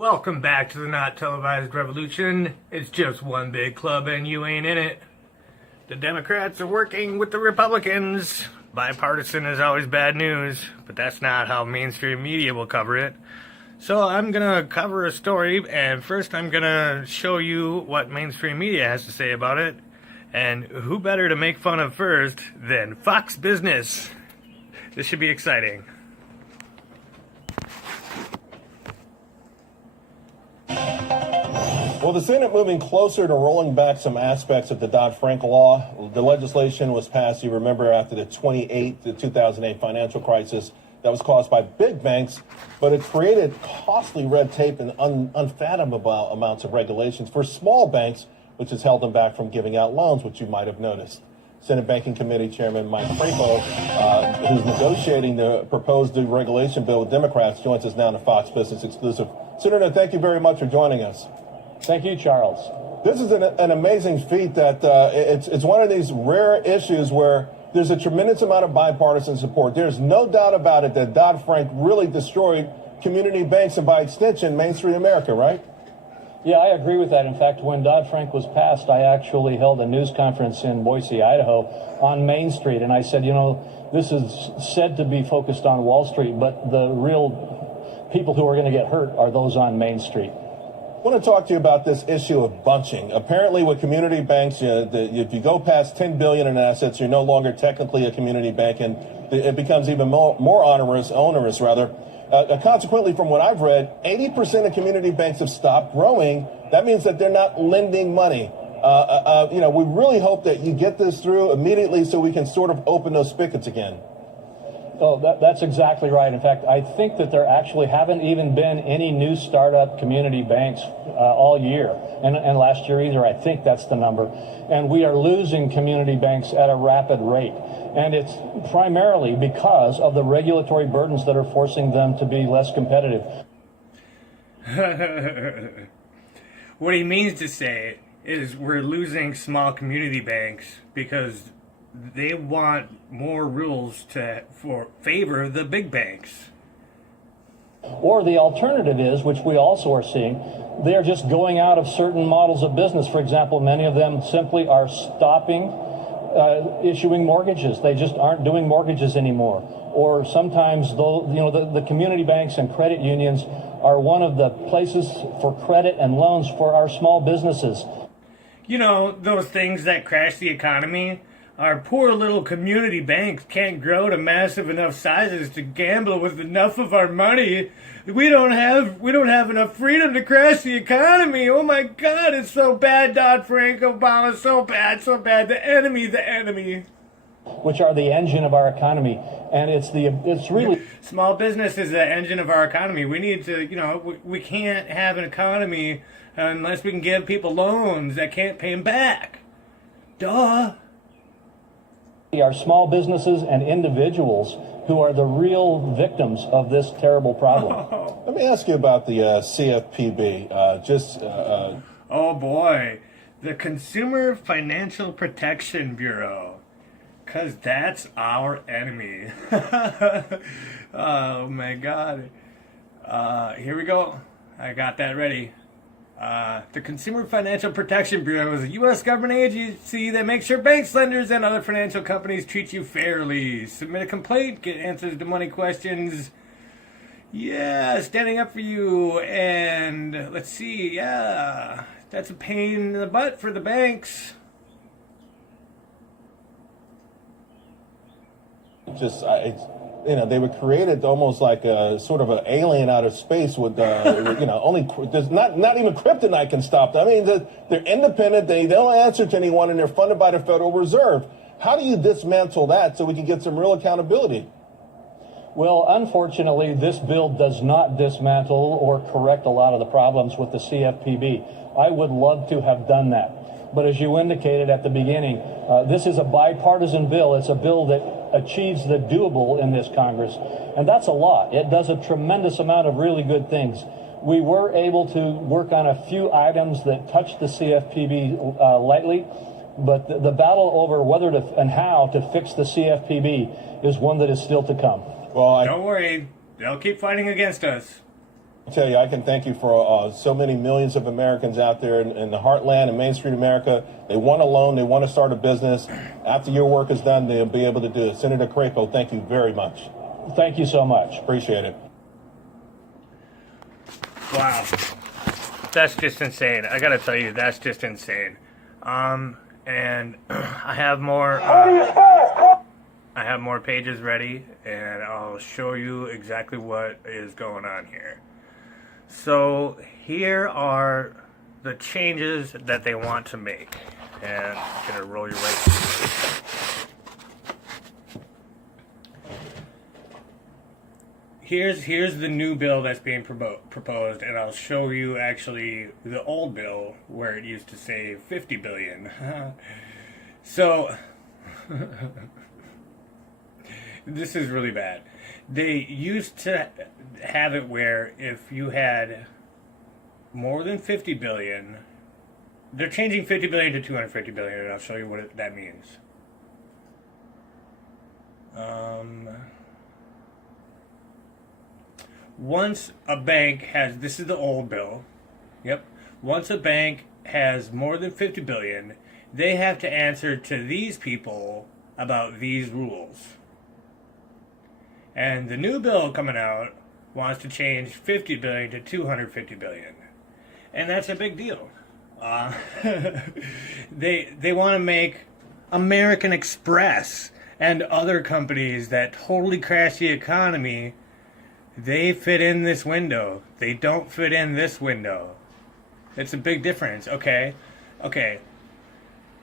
Welcome back to the not televised revolution. It's just one big club and you ain't in it. The Democrats are working with the Republicans. Bipartisan is always bad news, but that's not how mainstream media will cover it. So I'm gonna cover a story, and first I'm gonna show you what mainstream media has to say about it. And who better to make fun of first than Fox Business? This should be exciting. Well, the Senate moving closer to rolling back some aspects of the Dodd-Frank law. The legislation was passed, you remember, after the 2008 financial crisis that was caused by big banks, but it created costly red tape and unfathomable amounts of regulations for small banks, which has held them back from giving out loans, which you might have noticed. Senate Banking Committee Chairman Mike Crapo, who's negotiating the proposed deregulation bill with Democrats, joins us now in a Fox Business exclusive. Senator, thank you very much for joining us. Thank you, Charles. This is an amazing feat that it's one of these rare issues where there's a tremendous amount of bipartisan support. There's no doubt about it that Dodd-Frank really destroyed community banks and, by extension, Main Street America, right? Yeah, I agree with that. In fact, when Dodd-Frank was passed, I actually held a news conference in Boise, Idaho, on Main Street. And I said, you know, this is said to be focused on Wall Street, but the real people who are going to get hurt are those on Main Street. I want to talk to you about this issue of bunching. Apparently, with community banks, if you go past $10 billion in assets, you're no longer technically a community bank, and it becomes even more onerous. Consequently, from what I've read, 80% of community banks have stopped growing. That means that they're not lending money. We really hope that you get this through immediately so we can sort of open those spigots again. Oh, that's exactly right. In fact, I think that there actually haven't even been any new startup community banks all year, and last year either. I think that's the number. And we are losing community banks at a rapid rate. And it's primarily because of the regulatory burdens that are forcing them to be less competitive. What he means to say is we're losing small community banks because they want more rules for favor the big banks. Or the alternative is, which we also are seeing, they're just going out of certain models of business. For example, many of them simply are stopping issuing mortgages. They just aren't doing mortgages anymore. Or sometimes, the community banks and credit unions are one of the places for credit and loans for our small businesses. You know, those things that crash the economy? Our poor little community banks can't grow to massive enough sizes to gamble with enough of our money. We don't have enough freedom to crash the economy. Oh my God, it's so bad, Dodd-Frank, Obama, so bad. The enemy. Which are the engine of our economy, and it's really small business is the engine of our economy. We need to, we can't have an economy unless we can give people loans that can't pay them back. Duh. Are small businesses and individuals who are the real victims of this terrible problem. Let me ask you about the CFPB. Oh boy, the Consumer Financial Protection Bureau, because that's our enemy. Oh my God. Here we go. I got that ready. The Consumer Financial Protection Bureau is a U.S. government agency that makes sure banks, lenders, and other financial companies treat you fairly. Submit a complaint, get answers to money questions. Yeah, standing up for you. And let's see, yeah, that's a pain in the butt for the banks. They were created almost like a sort of an alien out of space with, only there's not even kryptonite can stop them. I mean, they're independent. They don't answer to anyone, and they're funded by the Federal Reserve. How do you dismantle that so we can get some real accountability? Well, unfortunately, this bill does not dismantle or correct a lot of the problems with the CFPB. I would love to have done that. But as you indicated at the beginning, this is a bipartisan bill. It's a bill that achieves the doable in this Congress, and that's a lot. It does a tremendous amount of really good things. We were able to work on a few items that touched the CFPB lightly, but the battle over whether to and how to fix the CFPB is one that is still to come. Well, don't worry, they'll keep fighting against us. Tell you, I can thank you for so many millions of Americans out there in the heartland and Main Street America. They want a loan. They want to start a business. After your work is done, they'll be able to do it. Senator Crapo, thank you very much. Thank you so much. Appreciate it. Wow. That's just insane. I gotta tell you, that's just insane. And I have more pages ready, and I'll show you exactly what is going on here. So here are the changes that they want to make, and I'm gonna roll you right through. Here's the new bill that's being proposed, and I'll show you actually the old bill where it used to say 50 billion. So this is really bad. They used to have it where if you had more than 50 billion, they're changing 50 billion to 250 billion, and I'll show you what that means. Once a bank has, this is the old bill, yep. Once a bank has more than 50 billion, they have to answer to these people about these rules. And the new bill coming out wants to change 50 billion to 250 billion. And that's a big deal. They want to make American Express and other companies that totally crash the economy, they fit in this window. They don't fit in this window. It's a big difference, okay? Okay.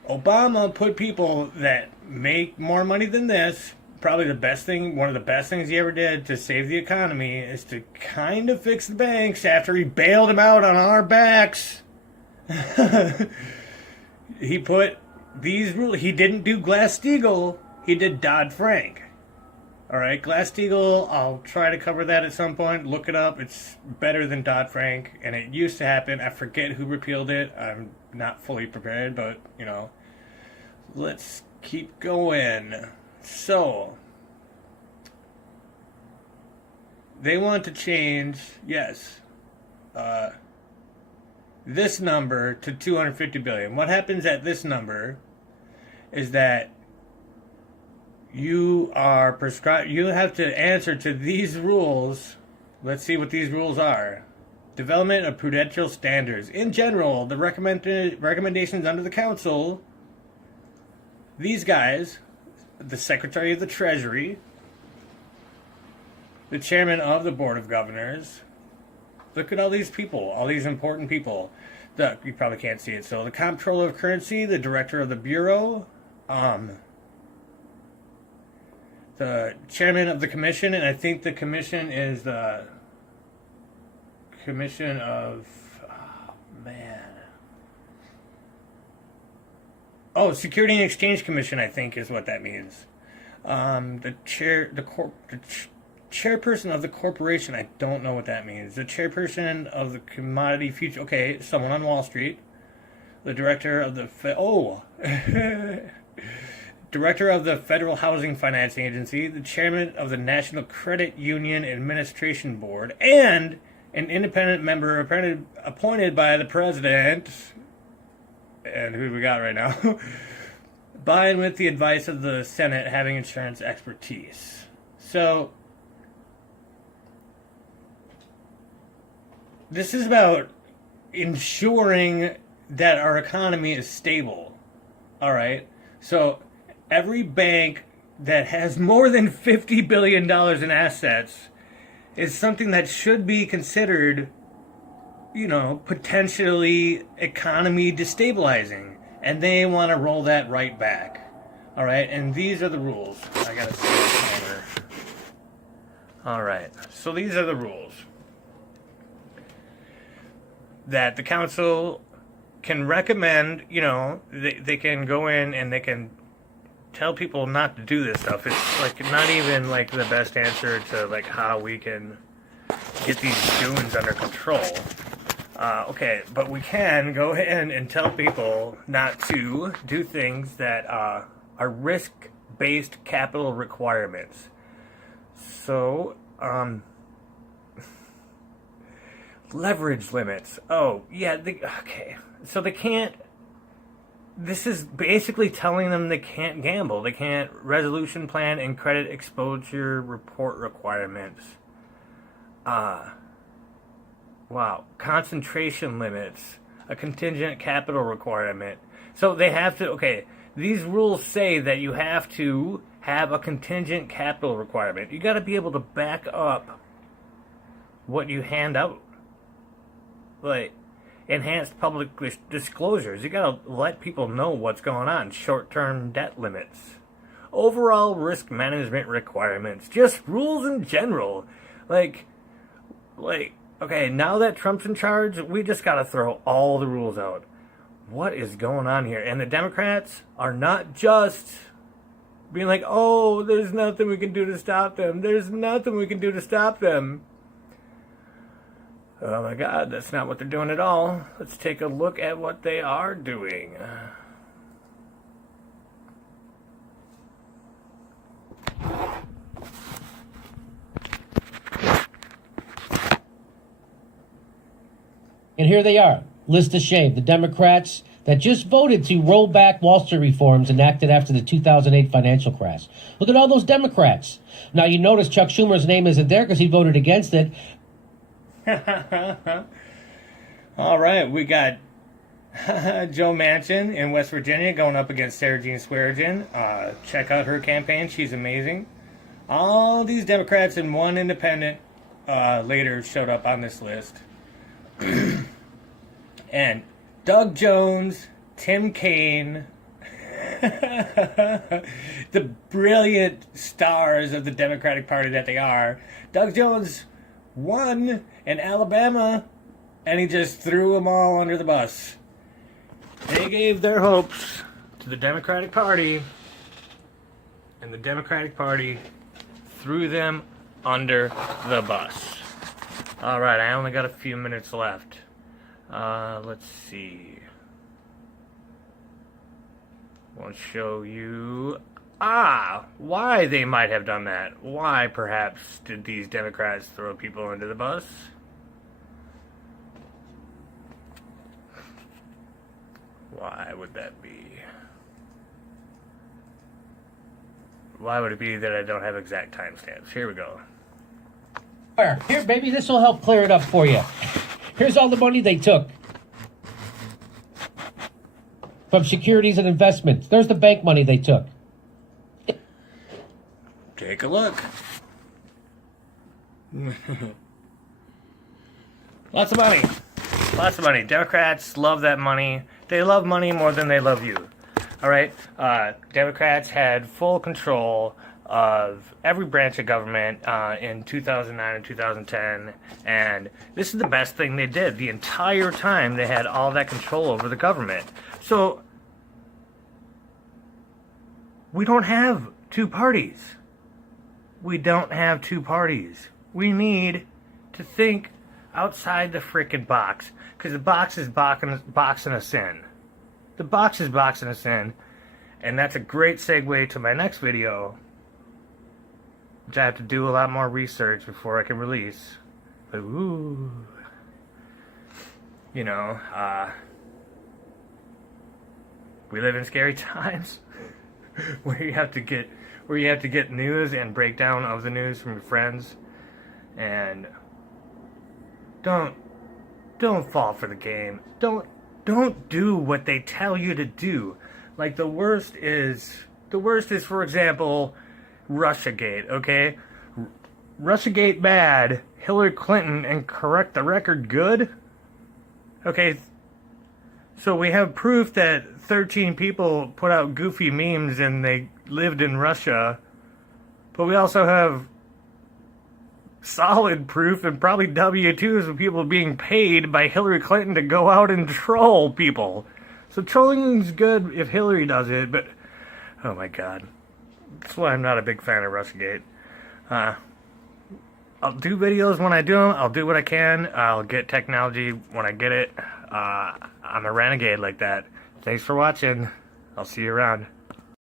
Obama put people that make more money than this. Probably the best thing, one of the best things he ever did to save the economy is to kind of fix the banks after he bailed them out on our backs. He put these rules. He didn't do Glass-Steagall. He did Dodd-Frank. All right, Glass-Steagall, I'll try to cover that at some point. Look it up. It's better than Dodd-Frank, and it used to happen. I forget who repealed it. I'm not fully prepared, but, you know, let's keep going. So, they want to change, yes, this number to 250 billion. What happens at this number is that you are prescribed, you have to answer to these rules. Let's see what these rules are. Development of prudential standards. In general, the recommendations under the council, these guys, the Secretary of the Treasury, the Chairman of the Board of Governors, look at all these people, all these important people. You probably can't see it. So the Comptroller of Currency, the Director of the Bureau, the Chairman of the Commission, and I think the Commission is the Commission of, Security and Exchange Commission, I think is what that means. The chairperson of the corporation, I don't know what that means. The chairperson of the Commodity Future, okay, someone on Wall Street. The director of the Director of the Federal Housing Financing Agency, the Chairman of the National Credit Union Administration Board, and an independent member appointed by the President, and who we got right now, by and with the advice of the Senate having insurance expertise. So, this is about ensuring that our economy is stable. All right? So, every bank that has more than $50 billion in assets is something that should be considered, you know, potentially economy destabilizing. And they want to roll that right back. All right? And these are the rules. I got to see the timer. All right. So these are the rules that the council can recommend, you know, they can go in and they can tell people not to do this stuff. It's like not even like the best answer to like how we can get these goons under control. Okay, but we can go ahead and tell people not to do things that are risk-based capital requirements. So, Leverage limits. Oh, yeah, okay. So they can't... This is basically telling them they can't gamble. They can't resolution plan and credit exposure report requirements. Wow. Concentration limits. A contingent capital requirement. So they have to... Okay, these rules say that you have to have a contingent capital requirement. You got to be able to back up what you hand out. Like, enhanced public disclosures. You got to let people know what's going on. Short-term debt limits. Overall risk management requirements. Just rules in general. Like, okay, now that Trump's in charge, we just got to throw all the rules out. What is going on here? And the Democrats are not just being like, oh, there's nothing we can do to stop them. There's nothing we can do to stop them. Oh my God, that's not what they're doing at all. Let's take a look at what they are doing. And here they are. List of shame. The Democrats that just voted to roll back Wall Street reforms enacted after the 2008 financial crash. Look at all those Democrats. Now, you notice Chuck Schumer's name isn't there because he voted against it. All right, we got Joe Manchin in West Virginia going up against Sarah Jean Swearengin. Check out her campaign. She's amazing. All these Democrats and one independent later showed up on this list. And Doug Jones, Tim Kaine, the brilliant stars of the Democratic Party that they are. Doug Jones won in Alabama, and he just threw them all under the bus. They gave their hopes to the Democratic Party, and the Democratic Party threw them under the bus. All right, I only got a few minutes left. Let's see. I'll show you why they might have done that. Why, perhaps, did these Democrats throw people under the bus? Why would that be? Why would it be that I don't have exact timestamps? Here we go. Here, baby, this will help clear it up for you. Here's all the money they took from securities and investments. There's the bank money they took. Take a look. Lots of money. Lots of money. Democrats love that money. They love money more than they love you. All right? Democrats had full control of every branch of government in 2009 and 2010, and this is the best thing they did. The entire time they had all that control over the government. So we don't have two parties. We don't have two parties. We need to think outside the frickin' box, because the box is boxing us in. The box is boxing us in, and that's a great segue to my next video, which I have to do a lot more research before I can release. But, ooh. You know, we live in scary times where you have to get news and breakdown of the news from your friends. And don't fall for the game. Don't do what they tell you to do. Like, the worst is, for example, Russiagate, okay? Russiagate bad, Hillary Clinton and correct the record good? Okay, so we have proof that 13 people put out goofy memes and they lived in Russia, but we also have solid proof and probably W-2s of people being paid by Hillary Clinton to go out and troll people. So trolling is good if Hillary does it, but oh my God. That's why I'm not a big fan of Russiagate. I'll do videos when I do them. I'll do what I can. I'll get technology when I get it. I'm a renegade like that. Thanks for watching. I'll see you around.